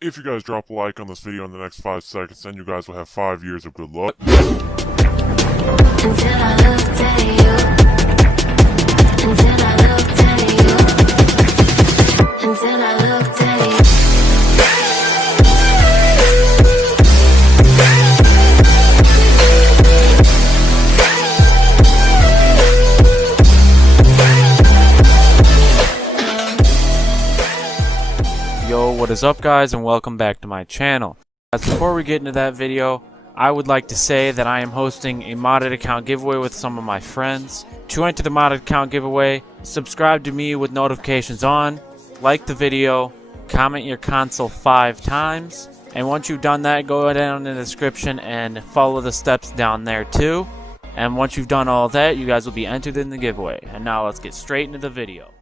If you guys drop a like on this video in the next 5 seconds, then you guys will have 5 years of good luck. Until I looked at you. Until I looked at you. Until I looked at you. Yo, what is up guys, and welcome back to my channel. Before we get into that video, I would like to say that I am hosting a modded account giveaway with some of my friends. To enter the modded account giveaway, subscribe to me with notifications on, like the video, comment your console 5 times, and once you've done that, go down in the description and follow the steps down there too. And once you've done all that, you guys will be entered in the giveaway. And now let's get straight into the video.